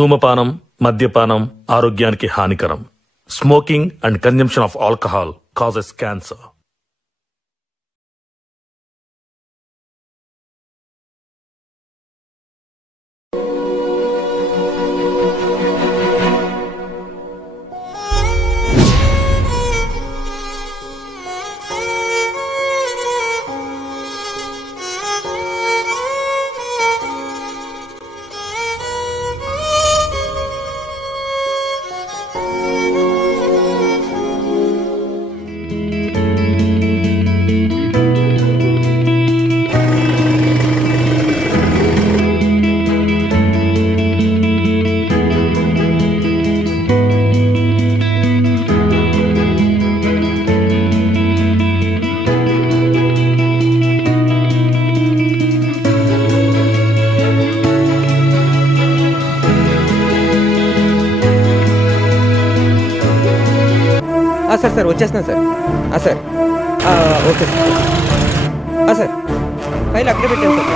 ధూమపానం, మద్యపానం ఆరోగ్యానికి హానికరం. Smoking and consumption of alcohol causes cancer. Sir వచ్చేస్తున్నాను sir. Sir okay sir. Sir file అక్కడే పెట్టాను సార్.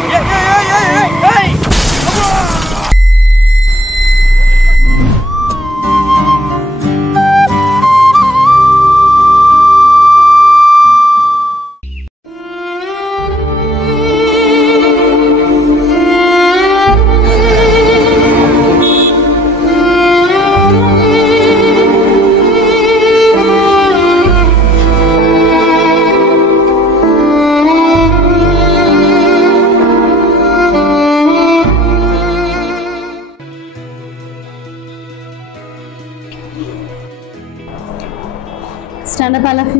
Stand up, Alafi.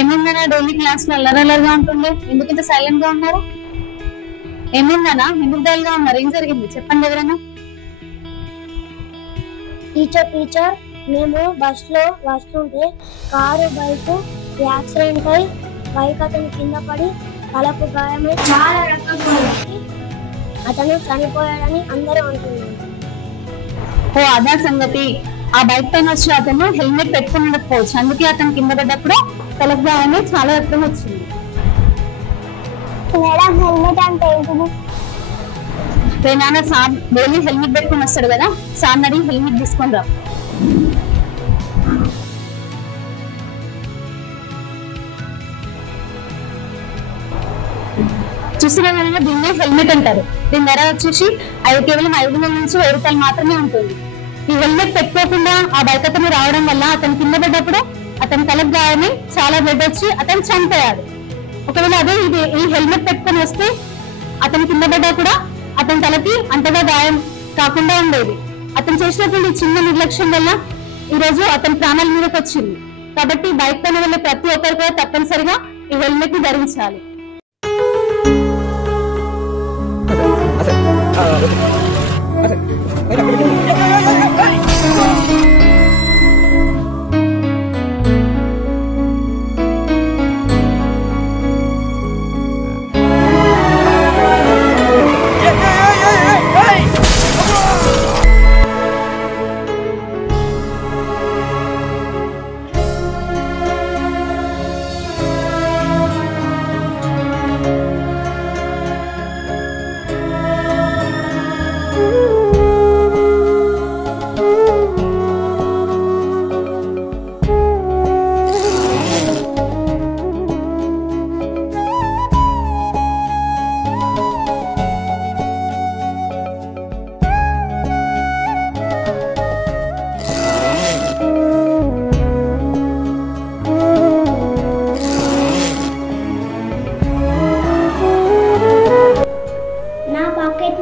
ఏమైందన్నా డైలీ క్లాస్ లో అల్లరల్లరగా ఉంటుండే, ఎందుకు ఇంత సైలెంట్ గా ఉన్నారు? ఏమైందన్నా, ఎందుకు డల్ గా ఉన్నారు? ఏం జరిగింది చెప్పండి ఎవరైనా. టీచర్ మేము బస్ లో వస్తుంటే కారు బైక్ యాక్సిడెంట్ అయి బైక్ అతను కింద పడి తలకు గాయమై చాలా రక్తం పోయింది. అతను చనిపోయాడని అందరూ అంటున్నారు. ఓ అదా సంగతి. ఆ బైక్ పైన వచ్చి అతను హెల్మెట్ పెట్టుకుని ఉండకపోవచ్చు, అందుకే అతను కింద పడ్డప్పుడు తలకు గాయమై చాలా రక్తం వచ్చింది. మేడం హెల్మెట్ అంటే ఏంటిది? నాన్న సార్ డైలీ హెల్మెట్ పెట్టుకుని వస్తాడు కదా, సార్ అడిగి హెల్మెట్ తీసుకొని రా. చూసిన దీన్నే హెల్మెట్ అంటారు. దీని ధర వచ్చేసి కేవలం 500 నుంచి 1000 రూపాయలు మాత్రమే ఉంటుంది. ఈ హెల్మెట్ పెట్టుకోకుండా ఆ బైక్ అతను రావడం వల్ల అతను కింద పడ్డప్పుడు అతని తలకు గాయమై చాలా బ్లడ్ వచ్చి అతను చనిపోయాడు. ఒకవేళ అదే ఈ హెల్మెట్ పెట్టుకొని వస్తే అతను కింద పడ్డా కూడా అతని తలకి అంతగా గాయం కాకుండా ఉండేది. అతను చేసినటువంటి చిన్న నిర్లక్ష్యం వల్ల ఈ రోజు అతని ప్రాణాల మీదకి వచ్చింది. కాబట్టి బైక్ పైన వెళ్ళే ప్రతి ఒక్కరు కూడా తప్పనిసరిగా ఈ హెల్మెట్ ని ధరించాలి.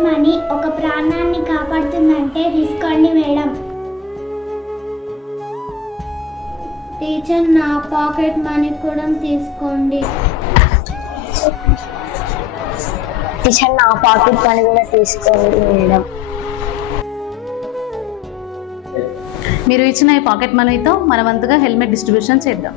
మనీ ఒక ప్రాణాన్ని కాపాడుతుందంటే తీసుకోండి మేడం. టీచర్ నా పాకెట్ మనీ కూడా తీసుకోండి. టీచర్ నా పాకెట్ మనీ కూడా తీసుకోండి మేడం. మీరు ఇచ్చిన ఈ పాకెట్ మనీతో మన వంతుగా హెల్మెట్ డిస్ట్రిబ్యూషన్ చేద్దాం.